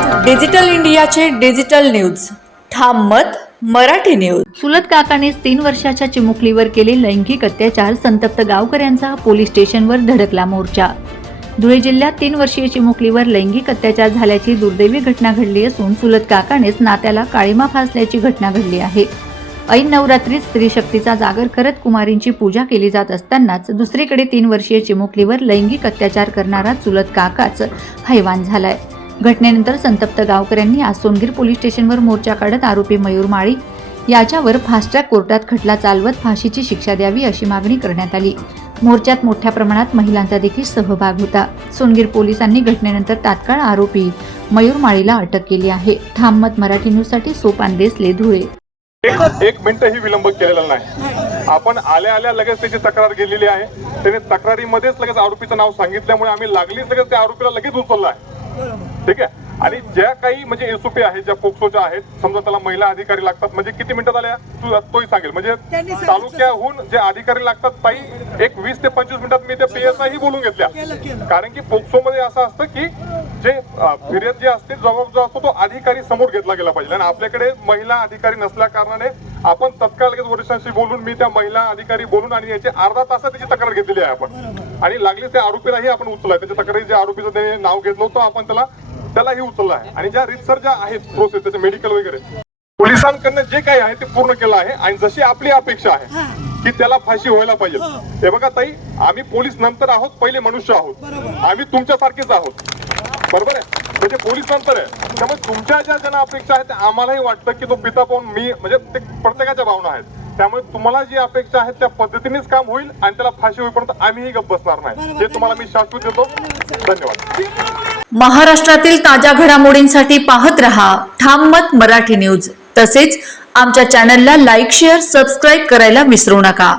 Digital इंडियाचे digital news. ठाम मत मराठी न्यूज. चुलत काकानेच तीन वर्षाच्या चिमुकलीवर केले लैंगिक अत्याचार संतप्त गावकऱ्यांचा पोलीस स्टेशनवर धडकला मोर्चा. धुळे जिल्ह्यात तीन वर्षीय चिमुकलीवर लैंगिक अत्याचार झाल्याची दुर्दैवी घटना घडली असून चुलत काकानेच नात्याला काळीमा फासल्याची घटना घडली आहे. ऐन नवरात्रीत स्त्री शक्तीचा जागर करत कुमारींची पूजा केली जात असतानाच दुसरीकडे तीन वर्षीय चिमुकलीवर लैंगिक अत्याचार करणारा चुलत काकाच हैवान झालाय. घटनेनंतर संतप्त गावकऱ्यांनी आज सोनगीर पोलीस स्टेशनवर मोर्चा काढत आरोपी मयूर माळी याच्यावर फास्ट्रॅक कोर्टात खटला चालवत फाशीची शिक्षा द्यावी अशी मागणी करण्यात आली. मोर्चात मोठ्या प्रमाणात महिलांचा देखील सहभाग होता. सोनगीर पोलिसांनी घटनेनंतर तात्काळ आरोपी मयूर माळीला अटक केली आहे. ठाम मत मराठी न्यूजसाठी सोपान देसले धुळे. एक एक मिनिटही विलंब केलेला नाही. आपण आल्या आल्या लगेच त्याची तक्रार गेलेली आहे. त्याने तक्रारीमध्येच लगेच आरोपीचं नाव सांगितल्यामुळे आम्ही लागलीच लगेच त्या आरोपीला लगेच उचलला आहे. ठीक आहे? आणि ज्या काही म्हणजे एसओपी आहेत ज्या पोक्सोच्या आहेत समजा त्याला महिला अधिकारी लागतात म्हणजे किती मिनिटात आल्या तू तोही सांगेल. म्हणजे. तालुक्याहून जे अधिकारी लागतात ताई एक वीस ते पंचवीस मिनिटात मी त्या पी एस आय बोलून घेतल्या. कारण की पोक्सो मध्ये असं असतं की जे फिर्याद जी असते जबाब जो असतो तो अधिकारी समोर घेतला गेला पाहिजे. आणि आपल्याकडे महिला अधिकारी नसल्या कारणाने आपण तत्काळ लगेच वरिष्ठांशी बोलून मी त्या महिला अधिकारी बोलून आणि याची अर्धा तासात त्याची तक्रार घेतलेली आहे आपण. आणि लागली त्या आरोपीलाही आपण उचललाय. त्याच्या तक्रारी जे आरोपीचं ते नाव घेतलं होतं आपण त्याला त्यालाही उचललं आहे. आणि ज्या रितसर ज्या आहेत प्रोसेस त्याचे मेडिकल वगैरे पोलिसांकडनं जे काही आहे ते पूर्ण केलं आहे. आणि जशी आपली अपेक्षा आहे की त्याला फाशी व्हायला पाहिजे. हो. हे बघा ताई आम्ही पोलीस नंतर आहोत पहिले मनुष्य आहोत. आम्ही तुमच्यासारखेच आहोत. बरोबर आहे? म्हणजे पोलीस नंतर आहे. त्यामुळे तुमच्या ज्या ज्यांना अपेक्षा आहेत त्या आम्हालाही वाटतं की तो पिता पाहून मी म्हणजे ते प्रत्येकाच्या भावना आहेत. त्यामुळे तुम्हाला जी अपेक्षा आहेत त्या पद्धतीनेच काम होईल आणि त्याला फाशी होईपर्यंत आम्हीही गप्प बसणार नाही. हे तुम्हाला मी शाश्वत देतो. धन्यवाद. महाराष्ट्रातील ताज्या घडामोडींसाठी पाहत रहा ठाम मत मराठी न्यूज. तसेच आमच्या चॅनलला लाईक शेअर सबस्क्राईब करायला विसरू नका.